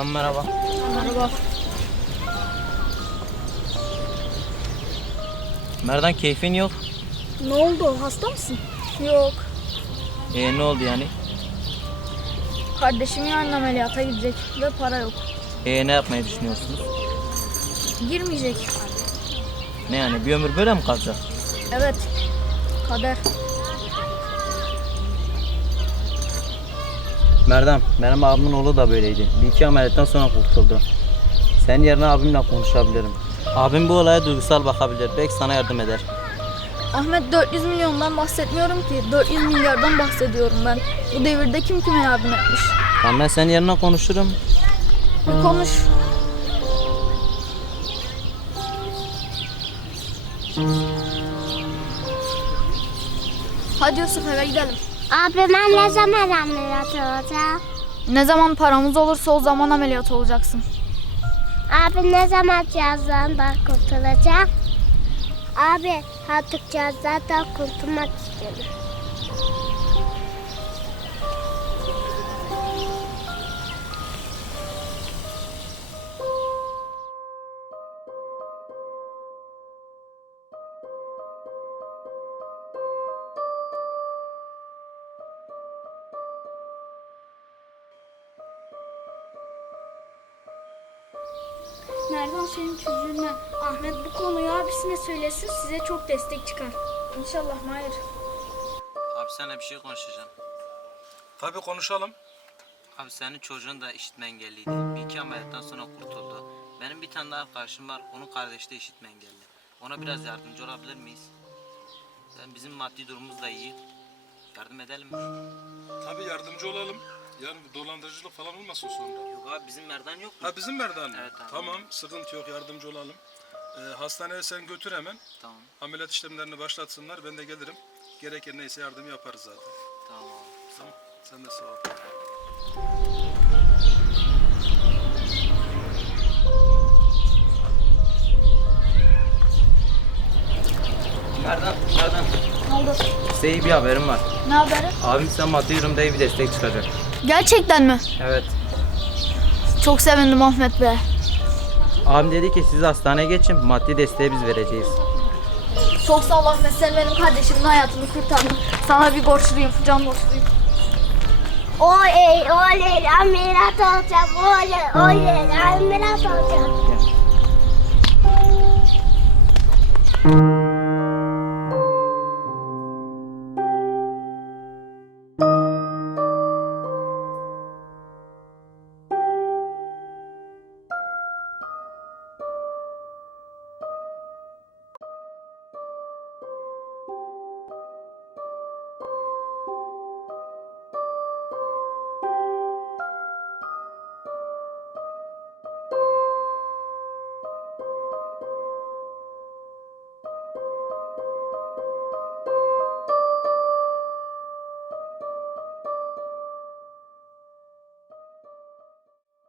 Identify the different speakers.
Speaker 1: Hocam merhaba.
Speaker 2: Merhaba.
Speaker 1: Merdan keyfin yok.
Speaker 2: Ne oldu? Hasta mısın? Yok.
Speaker 1: Ne oldu yani?
Speaker 2: Kardeşim yarın ameliyata gidecek ve para yok.
Speaker 1: Ne yapmayı düşünüyorsunuz?
Speaker 2: Girmeyecek.
Speaker 1: Ne yani bir ömür böyle mi kalacak?
Speaker 2: Evet. Kader.
Speaker 1: Merdan, benim abimin oğlu da böyleydi. Bir iki ameliyattan sonra kurtuldu. Senin yerine abimle konuşabilirim. Abim bu olaya duygusal bakabilir. Belki sana yardım eder.
Speaker 2: Ahmet 400 milyondan bahsetmiyorum ki. 400 milyardan bahsediyorum ben. Bu devirde kim kime yardım etmiş?
Speaker 1: Tamam ben senin yerine konuşurum.
Speaker 2: Bir konuş. Hadi Yusuf eve gidelim.
Speaker 3: Abi ben ne zaman ameliyat olacağım?
Speaker 2: Ne zaman paramız olursa o zaman ameliyat olacaksın.
Speaker 3: Abi ne zaman cihazlardan kurtulacağım? Abi artık cihazlardan kurtulmak istiyorum.
Speaker 4: Merdan senin çocuğuna Ahmet bu konuyu abisine söylesin, size çok destek çıkar.
Speaker 2: İnşallah Mahir.
Speaker 1: Abi seninle bir şey konuşacağım.
Speaker 5: Tabii konuşalım.
Speaker 1: Abi senin çocuğun da işitme engelliydi. Bir iki ameliyattan sonra kurtuldu. Benim bir tane daha arkadaşım var. Onun kardeşi de işitme engelli. Ona biraz yardımcı olabilir miyiz? Bizim maddi durumumuz da iyi. Yardım edelim mi?
Speaker 5: Tabii yardımcı olalım. Yani dolandırıcılık falan olmasın sonra.
Speaker 1: Yok abi bizim Merdan yok mu?
Speaker 5: Ha bizim Merdan mı?
Speaker 1: Evet, abi.
Speaker 5: Tamam sıkıntı yok yardımcı olalım. Hastaneye sen götür hemen.
Speaker 1: Tamam.
Speaker 5: Ameliyat işlemlerini başlatsınlar ben de gelirim. Gereken neyse yardım yaparız zaten.
Speaker 1: Tamam abi.
Speaker 5: Tamam. Sen de sağ ol.
Speaker 1: Merdan.
Speaker 2: Ne oldu?
Speaker 1: Size iyi bir haberim var.
Speaker 2: Ne haberi?
Speaker 1: Abim size maddi durumda iyi bir destek çıkacak.
Speaker 2: Gerçekten mi?
Speaker 1: Evet.
Speaker 2: Çok sevindim Ahmet Bey.
Speaker 1: Abim dedi ki siz hastaneye geçin, maddi desteği biz vereceğiz.
Speaker 2: Çok sağ ol Ahmet. Sen benim kardeşimin hayatını kurtardın. Sana bir borçluyum. Can borçluyum.
Speaker 3: Oley oley ameliyat olacağım. Oley oley ameliyat olacağım.